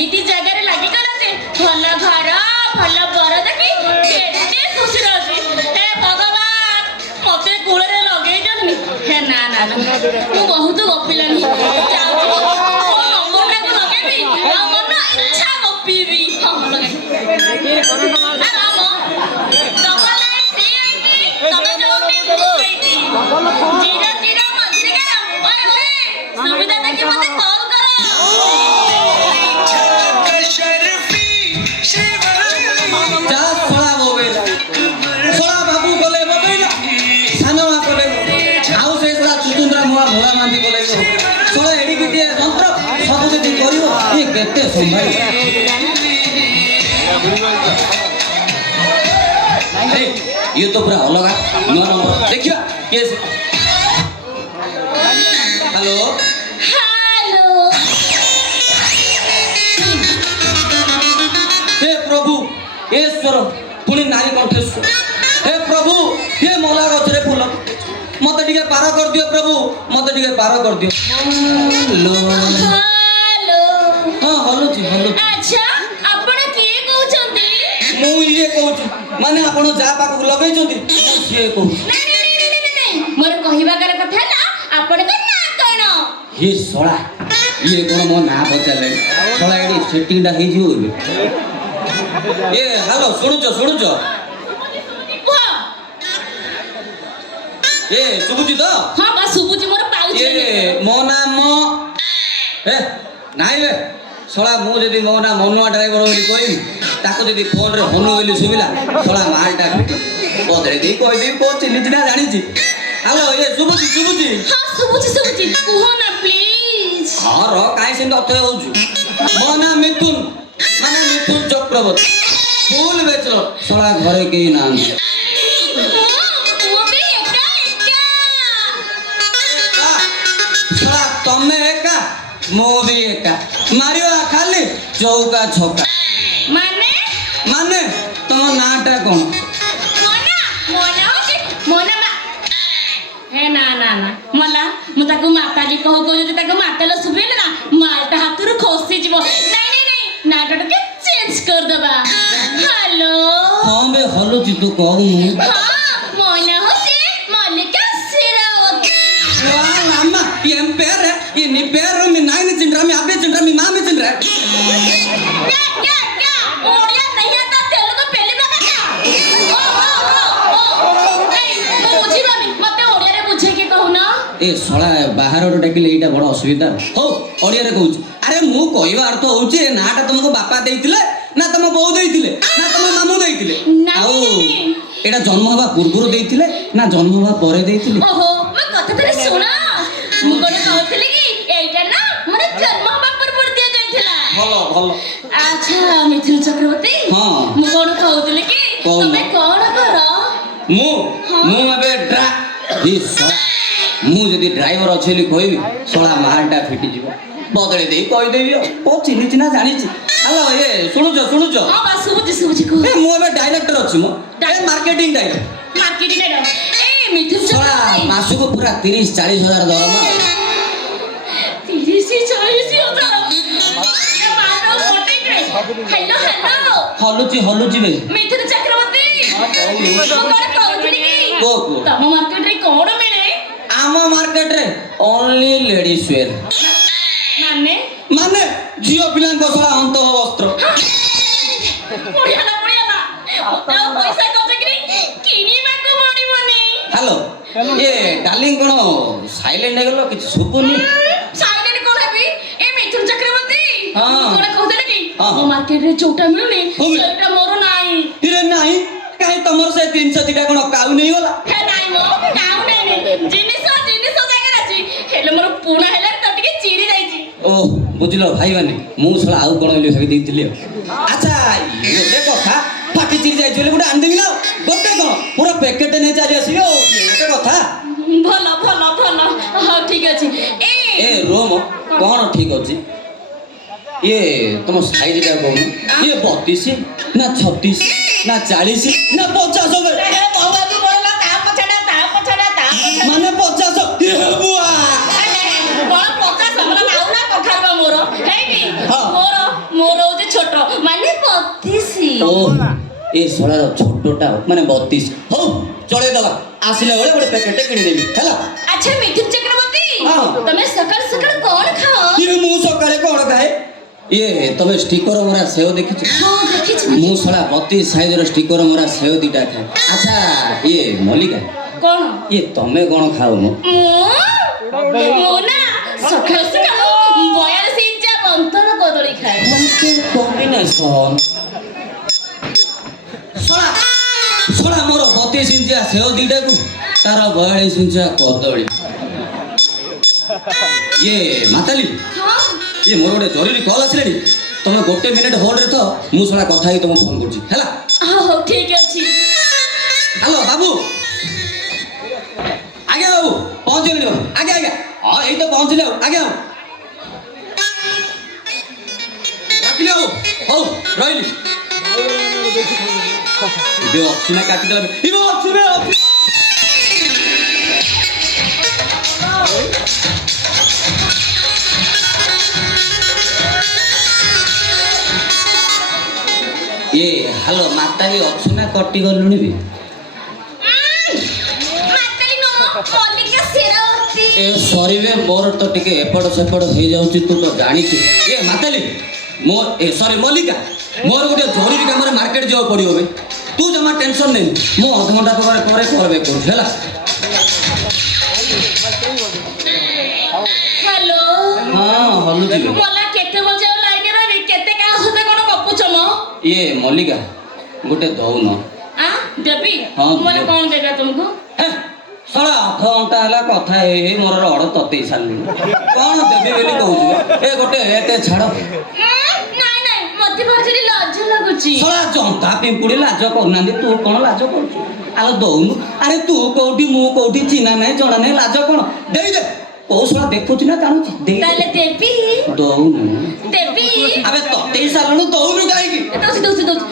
एमिति जगह रे लागि गला जे भल घर भल बर देखि केते खुशी रहसी हे भगवान मते कुळे रे लगे जनी हे ना ना मु बहुत गपिलानी जाऊ नंबर रे को लगेबी आ मन इच्छा गपिबी हम लगे आ राम तमले फ्री आईती तमे जोटी मुसैती जीरो जीरो मझिरे गरम ओए ओए सुविधा देखि मते कॉल करो जा सोला मोबाइल सोला बाबू बोले मोबाइल सानवा बोले आउ से सोला चुतुंद्रा मुआ भोला मांदी बोले सोला एडी बिटिए यंत्र सब जति करिवो ये केते संभाई अरे ये तो पूरा अलगा नो नंबर देखियो केस हेलो हेलो हे प्रभु ईश्वर पुणी नारी कंठेश्वर हे प्रभु हे मोला गछरे फूल मते टिके पार कर दियो प्रभु मते टिके पार कर दियो हेलो हेलो हां हलो जी हलो अच्छा आपण के कहउछंती मु ये कहू माने आपण जा पाक लगै छथि से कहू नहीं मोर कहिबा कर कथा ना आपण का ना कण हे सोळा ये कोन मो ना पचाले सोळा एडी सेटिंग दा हेई जियो ए हेलो सुनुचो हां ए सुबुजी तो हां बा सुबुजी मोर पाउछ ए मो नाम ए नाइ बे सोळा मु जदी मो ना मनुआ ड्राइवर बोली कोइ ताको जदी फोन रे हनु बोली सुबिला सोळा मालटा बदरे देई कोइ देई को चिन्ह चिन्ह जानि छी हेलो ए सुबुजी हां सुबुजी कुहो ना प्लीज हां रो काई से अथय होजु मो नाम मिथुन माने मिथुन चक्रवर्ती फूल बेचलो सोळा घरे के नाम वो भी एका सोळा तमे एका मो भी एका मारियो खाली चौका छक्का माने तुम नाटा कोन मोना हे ना मला मु ताको माताजी कहू जदि ताको माताला सुबेले ना मालटा हातुरु खसी जीवो नहीं नाटा के चेंज कर दबा हेलो हां बे हलो जी तू कहू हां मोना होसी मल्लिका शेरावत वाह अम्मा ये पेर है ये नी पेर में नाइन चिंद्रा में आबे चिंद्रा में मां में चिंद्रा क्या ओडिया नहीं आता तेलुगु पहली बार क्या ओ ए बुझिबानी मते ओडिया रे बुझे के कहू ना ए सोळा बाहर रो डाकिले एटा बड़ असुविधा हो ओडिया रे कहू अरे मु कहइबा अर्थ होउची ए नाटा तुमको बापा देइतिले ना तुम बोउ देइतिले ना तुम मामू देइतिले आउ एटा जन्म हवा पूर्वरु देइतिले ना जन्म हवा परे देइतिले ओहो मैं कथा तरे सुना मु कोन कहथिले कि एटा ना मोर जन्म हवा पूर्व दिया जाइथिला भलो अच्छा मिथुन चक्रवर्ती हां मु कोन कहथिले कि तमे कोन कर मु अबे ड्रा ई सोळा मु जदी ड्राइवर अछेली कहबी सोळा मालटा फिटी जीवो बदले देई कहि देबी ओ चिन्ह चिन्ह जानि छी हेलो ए सुनुचो हां बा सुबुजी को ए मु अबे डायरेक्टर अछि मो ए मार्केटिंग डायरेक्टर ए मिथुन सोळा चक्रवर्ती मासुको पूरा 30-40 हजार दरमा 30-40 हजार ये मानो मोटे रे हेलो हलुची बे मिथुन चक्रवर्ती मु कोन कहथिले कि को तम मार्केट रे कोन मिले आम मार्केट रे ओनली लेडीज वेयर माने जियो पिलान को सोळा अंत वस्त्र पुड़िया ना ओता पैसा कत किनी बाको पड़ी बनी हेलो ये डार्लिंग कोन साइलेंट हे गेलो किछ सुपुनी साइलेंट कोन हेबी ए मिथुन चक्रवर्ती हां कोन कहथले कि ओ मार्केट रे चोटा मिलुनी सेटा मोर नाही हिरे नाही काहे तमर से 300 टिका कोन काउ नहीं होला हे नाही मो काउ नाही जिनिस जगह अछि हेले मोर पुना हेले त टिके चिरी जाईची ओ बुझलो भाई माने मु सला आउ कोन ले सके देतिले अच्छा ये देखो था फाटी चिरी जाई चले गुडा आन देबी ना गोटे कोन पूरा पैकेट नै चाली आसीओ गोटे कथा भलो हां ठीक अछि ए रोम कोन ठीक अछि ये तुम साइज टा कहू ये 32 ना 36 ना 40 ना 50 हो गए ए बाबा तू बोलला ता पछड़ा माने 50 ये बुआ कोन 50 हमरा नाउ ना कखारबा मोर हेनी मोर ଓ ଏ ଶଳାର ଛୋଟଟା ମାନେ 32 ହଉ ଚଳେଇ ଦବା ଆସିଲା ବେଳେ ଗୋଟେ ପ୍ୟାକେଟ କିଣିଦେବି ହେଲା। ଆଚ୍ଛା ମିଥୁନ ଚକ୍ରବର୍ତ୍ତୀ ହଁ। ତମେ ସକାଳ ସକାଳ କଣ ଖାଅ? ଇଏ ମୁଁ ସକାଳେ କଣ ଖାଏ? ଇଏ ତମେ ଷ୍ଟିକର ମରା ସେଓ ଦେଖିଛ? ହଁ ଦେଖିଛି। ମୁଁ ଶଳା 32 ସାଇଜର ଷ୍ଟିକର ମରା ସେଓ ଦିଟା ଖାଏ। ଆଚ୍ଛା ଇଏ ମଲ୍ଲିକା କଣ? ଇଏ ତମେ କଣ ଖାଉ ମ? ମୁଁ ନା ସକାଳ ସକାଳ 42 ଇଞ୍ଚା ବନ୍ତଳ କଦଳୀ ଖାଏ। କମ୍ବିନେସନ ଶଳା ମୋର 32 ଇଞ୍ଚିଆ ସେଓ ଦିଟାକୁ ତାର 42 ଇଞ୍ଚିଆ କଦଳୀ। ଇଏ ମାତାଲି ହଁ ଇଏ ମୋର ଗୋଟେ ଜରୁରୀ କଲ୍ ଆସିଲାଣି ତମେ 1 ମିନିଟ୍ ହୋଲ୍ଡରେ ଥାଅ ମୁଁ ଶଳା କଥା ହେଇକି ତମକୁ ଫୋନ୍ କରୁଛି ହେଲା। ହଉ ଠିକ ଅଛି। ହ୍ୟାଲୋ ବାବୁ ଆଜ୍ଞା ବାବୁ ପହଞ୍ଚିଗଲିଣି ବାବୁ ଆଜ୍ଞା ଆଜ୍ଞା ହଁ ଏଇ ତ ପହଞ୍ଚିଲେ ଆଉ ଆଜ୍ଞା ବାବୁ ରଖିଲି ବାବୁ ହଉ ରହିଲି। ଏବେ ଅଛି ନା କାଟିଦେଲା ଏବେ ଅଛି ବେ ଅଛି। ଇଏ ହ୍ୟାଲୋ ମାତାଲି ଅଛୁ ନା କଟି ଗଲୁଣି ବି? ମାତାଲି ନୁହଁ ମଲ୍ଲିକା ସେରାବତୀ। ଏ ସରିବେ ମୋର ତ ଟିକେ ଏପଟ ସେପଟ ହେଇଯାଉଛି ତୁ ତ ଜାଣିଛୁ। ଏ ମାତାଲି ମୋ ସରି ମଲ୍ଲିକା ମୋର ଗୋଟେ ଜରୁରୀ କାମରେ ମାର୍କେଟ ଯିବାକୁ ପଡ଼ିବ ବେ ତୁ ଜମା ଟେନସନ୍ ନେନି ମୁଁ ଅଧଘଣ୍ଟା ପରେ କଲ୍ ବ୍ୟାକ୍ କରୁଛି ହେଲା। ହ୍ୟାଲୋ ହଁ ହଲୁଛି ବେ। ମଲା କେତେ ବଜାଉ ଲାଇନରେ ରହିବି କେତେ କାହା ସହିତ କଣ ଗପୁଛ ମ? ଇଏ ମଲ୍ଲିକା ଗୋଟେ ଦଉନ ଦେବି ହଁ, ମାନେ ଦେବି। କଣ ଦେବି ତୁମକୁ? ଶଳା ଅଧଘଣ୍ଟା ହେଲା କଥା ହେଇ ହେଇ ମୋର ରଡ଼ ତତେଇ ସାରିଲିଣି କଣ ଦେବି ବୋଲି କହୁଛୁ ଏ ଗୋଟେ ଏତେ ଛାଡ଼ ନାଇଁ ନାଇଁ ମତେ ଭାରି ଲାଜ ଲାଗୁଛି। ଶଳା ଜନ୍ତା ପିମ୍ପୁଡ଼ି ଲାଜ କରୁନାହାନ୍ତି ତୁ କଣ ଲାଜ କରୁଛୁ? ଆଲୋ ଦଉନୁ ଆରେ ତୁ କୋଉଠି ମୁଁ କୋଉଠି ଚିହ୍ନା ନାହିଁ ଜଣା ନାହିଁ ଲାଜ କଣ ଦେଇଦେ କୋଉ ଶଳା ଦେଖୁଛୁ ନା ଜାଣୁଛି ତାହେଲେ ଦେବି ଦଉନୁ ଦେବି। ଆବେ ତତେଇ ସାରିଲୁଣୁ ଦଉନୁ କାହିଁକି? ଦଉଛି ଦଉଛି ଦଉଛି।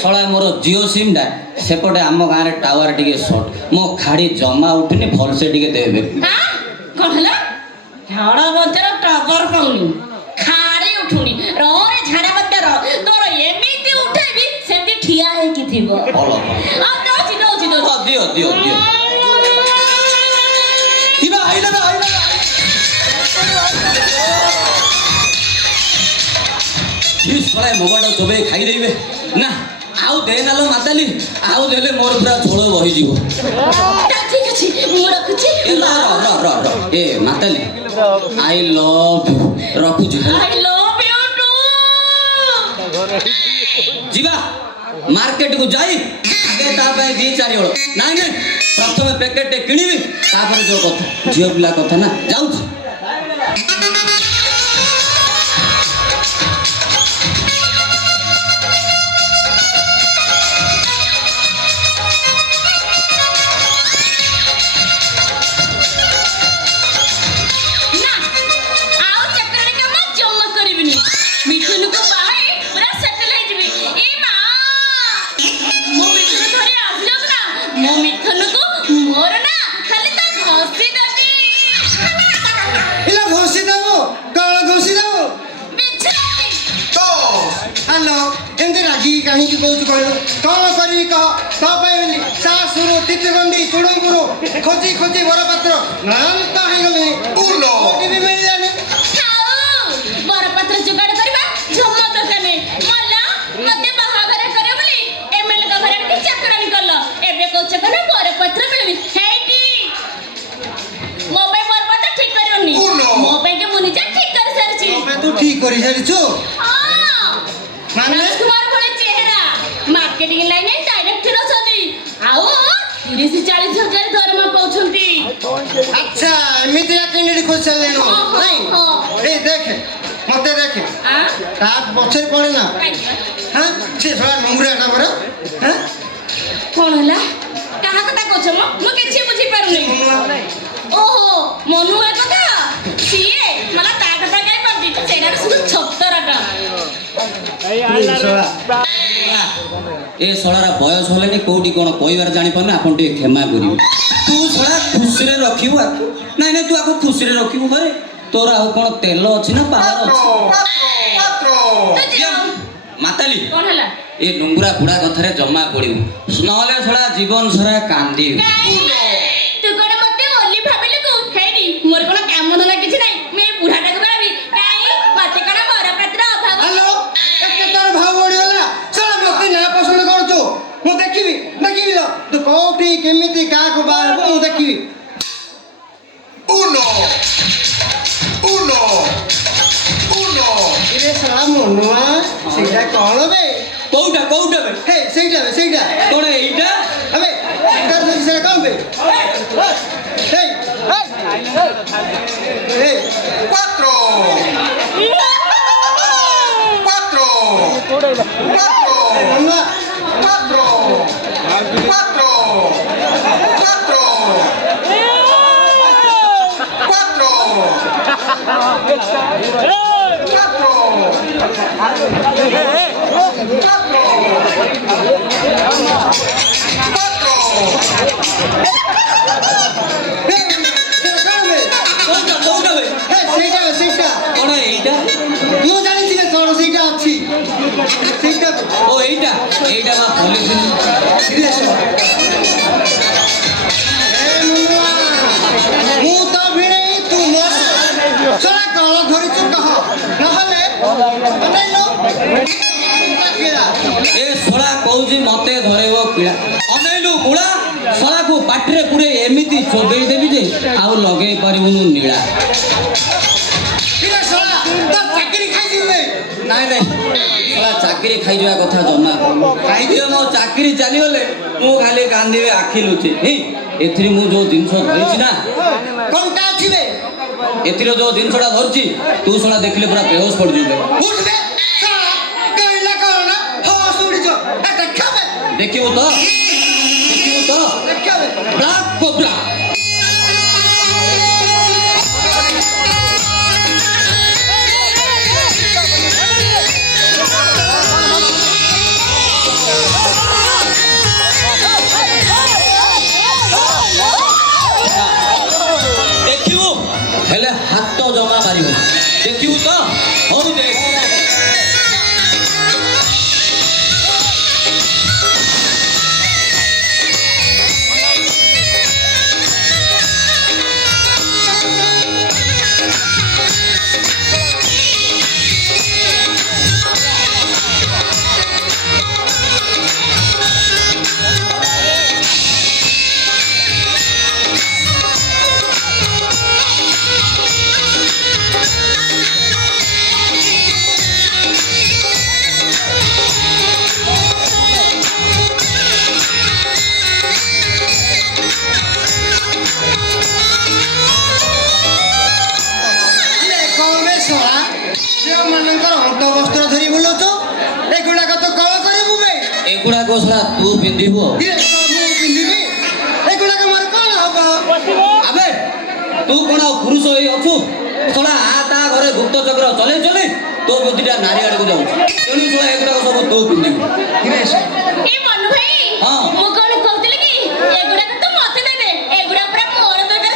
ଶଳା ମୋର ଜିଓ ସିମ୍ଟା ସେପଟେ ଆମ ଗାଁରେ ଟାୱାର ଟିକେ ସର୍ଟ ମୋ ଖାଡ଼ି ଜମା ଉଠୁନି ଭଲସେ ଟିକେ ଦେବେ। କଣ ହେଲା? ଝାଡ଼ା ବଜାର ଟାବର ପାଉନି ଖାଡ଼ି ଉଠୁନି ରରେ ଝାଡ଼ା ବଜାର ତୋର ଏମିତି ଉଠେଇବି ସେମିତି ଠିଆ ହେଇକି ଥିବ। ଭଲ ଆଉ ଦଉଛି ଦଉଛି ଦଉଛି। ଦିଅ ଦିଅ ଦିଅ କିବା ଆଇଲା ନା ଆଇଲା କି ଶଳା ମୋବାଇଲ ଚୋବେଇ ଖାଇଦେଇବେ ନା ଆଉ ଦେ ନାଲୋ ମାତାଲି ଆଉ ଦେଲେ ମୋର ପୁରା ଝୋଳ ବହିଯିବ। ଠିକ ଅଛି ମୁଁ ରଖୁଛି। ଏ ର ଏ ମାତାଲି ଆଇ ଲଭ୍ ୟୁ ରଖୁଛି I love you too. ଯିବା ମାର୍କେଟକୁ ଯାଇ ଆଗେ ତା ପାଇଁ 2-4 ହଳ ନାଇଁ ନାଇଁ ପ୍ରଥମେ ପ୍ୟାକେଟଟେ କିଣିବି ତାପରେ ଯୋଉ କଥା ଝିଅ ପିଲା କଥା ନା ଯାଉଛି। କାହିଁକି କହୁଛୁ କହିଲୁ କଣ କରିବି କହ ତୋ ପାଇଁ ବୋଲି ଶାଶୁରୁ ତିତିଗଣ୍ଡି ଚୁଡୁଙ୍ଗୁରୁ ଖୋଜି ଖୋଜି ବରପାତ୍ର ନାନ୍ତ ହେଇଗଲି କୋଉଠି ବି ମିଳିଲାନି। ବରପାତ୍ର ଯୋଗାଡ଼ କରିବା ଜମ ଦୋକାନେ ମଲା ମତେ ବାହାଘର କରିବ ବୋଲି ଏମଏଲଏ ଙ୍କ ଘରେ ଆଣିକି ଚାକରାଣୀ କଲ ଏବେ କହୁଛ କଣ ବରପାତ୍ର ମିଳିବି ହେଇଟି ମୋ ପାଇଁ ବରପାତ୍ର ଠିକ କରିବନି ମୋ ପାଇଁ କି ମୁଁ ନିଜେ ଠିକ କରି ସାରିଛି। ତୁ ଠିକ କରି ସାରିଛୁ ମାନେ ରାଜକୁମାର ଭଳି ଚେହେରା ମାର୍କେଟିଂ ଲାଇନରେ ଡାଇରେକ୍ଟର ଅଛନ୍ତି ଆଉ 30-40 ହଜାର ଦରମା ପାଉଛନ୍ତି। ଆଚ୍ଛା ଏମିତି କେମିତି ଖୋଜି ସାରିଲେଣି ନାଇଁ ଏଇ ଦେଖେ ମତେ ଦେଖେ ତା ପଛରେ ପଡେ ନା ହଁ ସେ ଶଳା ନୁଙ୍ଗୁରାଟା ପରା କଣ ହେଲା କାହା କଥା କହୁଛ ମ ମୁଁ କିଛି ବୁଝିପାରୁନି। ଓହୋ ମନୁଆ କଥା ସିଏ मला ତା କଥା କାଇଁ ପାରୁଛି ସେଇଟା শুধু ଛତରାଟା। ଏ ଶଳାର ବୟସ ହେଲାଣି କୋଉଠି କଣ କହିବାର ଜାଣିପାରୁନି ଆପଣ ଟିକେ କ୍ଷମା କରିବେ। ତୁ ଶଳା ଖୁସିରେ ରଖିବୁ ଆକୁ ନାଇଁ ନାଇଁ ତୁ ଆକୁ ଖୁସିରେ ରଖିବୁ ଘରେ ତୋର ଆଉ କ'ଣ ତେଲ ଅଛି ନା ପାୱାର ଅଛି? ତୁ ଯାଉ। ମାତାଲି କଣ ହେଲା? ଏ ନୁଙ୍ଗୁରା ବୁଢ଼ା କଥାରେ ଜମା ପଡ଼ିବୁ ନହେଲେ ଶଳା ଜୀବନ ସାରା କାନ୍ଦିବୁ। ତୁ କଣ ମତେ ଓଲି ଭାବିଲୁ ତୁ? ହେଇନି ମୋର କଣ କାମ ଧନ୍ଦା କିଛି ନାହିଁ ମୁଁ ଏ ବୁଢ଼ାଟାକୁ ଭାବି କାଇଁ ମତେ କଣ ବରପାତ୍ର ଅଭାବ? ହ୍ୟାଲୋ ଏତେ ତୋର ଭାव ବଢିଗଲା ଶଳା ମତେ ନା ପସନ୍ଦ କରୁଛୁ ମୁଁ ଦେଖିବି ଦେଖିବି ତ ତୁ କୋଉଠି କେମିତି କାହାକୁ ବାହା ହେବୁ ମୁଁ ଦେଖିବି। ଇରେ ଶଳା ମନୁଆ ସେଇଟା କଣ ବେ? କୋଉଟା କୋଉଟା ବେ? ହେ ସେଇଟା କ'ଣ ଏଇଟା? ଆବେ ତାର ଯଦି ସେଇଟା କଣ ବେ? ହେଇ ହେଇ ମନୁଆ ହେ ସେଇଟା କଣ ବେ? କୋଉଟା ବେ? ହେ ସେଇଟା କ'ଣ ଏଇଟା? ମୁଁ ଜାଣିଛି ବେ କଣ ସେଇଟା ଅଛି ସେଇଟା ଓ ଏଇଟା ବା ପଲିଥିନ। ଇରେ ଶଳା ଏ ମନୁଆ ମୁଁ ତ ଭିଣେଇ ତୁ ମୋ ଶଳା କଣ ଧରିଛୁ କହ ନହେଲେ ଅନେଇଲୁ କିଳା ଏ ଶଳା କହୁଛି ମତେ ଧରେଇବ କିଳା ଅନେଇଲୁ ମୁଳା ଶଳାକୁ ପାଟିରେ ପୁରେଇ ଏମିତି ଚୋବେଇ ଦେବି ଯେ ଆଉ ଲଗେଇ ପାରିବୁନୁ ନୀଳା। ଇରେ ଶଳା ତ ଚାକିରି ଖାଇଯିବୁ ବେ ନାଇଁ ଶଳା ଚାକିରି ଖାଇଯିବା କଥା ଜମା ଖାଇଦିଅ ମୋ ଚାକିରି ଚାଲିଗଲେ ମୁଁ ଖାଲି କାନ୍ଦିବି ଆଖି ଲୁଚି ଏଥିରେ ମୁଁ ଯୋଉ ଜିନିଷ ଧରିଛି ନା କଣଟା ଅଛି ବେ ଏଥିରେ ଯୋଉ ଜିନିଷଟା ଧରିଛି ତୁ ଶଳା ଦେଖିଲେ ପୁରା ବେହୋସ ପଡ଼ିଯିବୁ। ଉଠ ବେ ଶଳା କହିଲା କଣ ନା ହୋସ୍ ଉଡ଼ିଛ ଏ ଦେଖ ବେ ଦେଖିବୁ ତ ଦେଖ ବେ ବ୍ଲାକ୍ କୋବ୍ରା। ଦେଖିବୁ ହେଲେ ହାତ ଜମା ମାରିବୁ ଦେଖିବୁ ତ ହଉ ଦେଖ। ଏଗୁଡ଼ାକ ଶଳା ତୁ ପିନ୍ଧିବୁ ଆବେ ତୁ କ'ଣ ଆଉ ପୁରୁଷ ହେଇ ଅଛୁ ଶଳା ତା ଘରେ ଗୁପ୍ତ ଚକ୍ର ଚଲେଇ ତୋ ବୁଦ୍ଧିଟା ନାରୀ ଆଡ଼କୁ ଯାଉଛି ତେଣୁ ଶଳା ଏଗୁଡ଼ାକ ସବୁ ତୁ ପିନ୍ଧିବୁ। ଏ ମନୁ ଭାଇ ହଁ। ମୁଁ କଣ କହୁଥିଲି କି ଏଗୁଡାକ ତ ମତେ ଦେବେ ଏଗୁଡା ପୁରା ମୋର ଦରକାର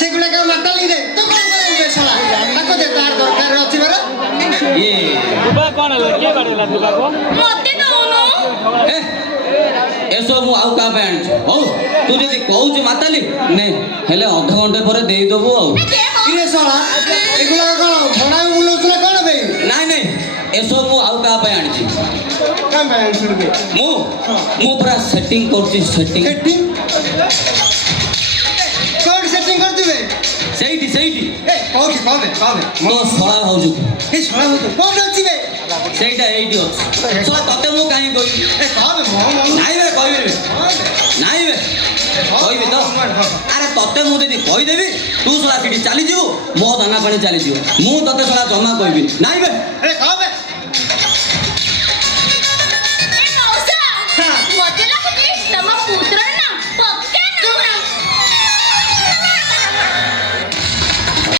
ସେଗୁଡାକ ମାତାଲି ଦେ ତୁ କଣ କରିବୁ ଶଳା ତାକୁ ଦେ ତାର ଦରକାର ଅଛି ପରା ମତେ ଦଉନୁ ଏସବୁ ମୁଁ ଆଉ କାହା ପାଇଁ ଆଣିଛି ହଉ ତୁ ଯଦି କହୁଛୁ ମାତାଲି ନେ ହେଲେ ଅଧଘଣ୍ଟେ ପରେ ଦେଇଦେବୁ ଆଉ। ଶଳା ଏଗୁଡାକ କଣ ଭଡା ବୁଲଉଛୁ ନା କଣ ଭାଇ? ନାଇଁ ଏସବୁ ମୁଁ ଆଉ କାହା ପାଇଁ ଆଣିଛି ମୁଁ ପୁରା ସେଟିଂ କରୁଛି ସେଟିଂ କୋଉଠି ସେଟିଂ କରୁଥିବେ ସେଇଠି କୋଉଠି କବେ ମୋ ଶଳା ହଉଛୁ ଏ ଶଳା ହଉଛୁ କୋଉଠି ଅଛି ବେ ସେଇଟା ଏଇଠି ଅଛି ଶଳା ତତେ ମୁଁ କାହିଁ କହିବି ନାଇଁ ବେ କହିବି ତ ଆରେ ତତେ ମୁଁ ଯଦି କହିଦେବି ତୁ ଶଳା ସେଠି ଚାଲିଯିବୁ ମୋ ଦାନା ପାଣି ଚାଲିଯିବ ମୁଁ ତତେ ଶଳା ଜମା କହିବିନି ନାଇଁ ବେ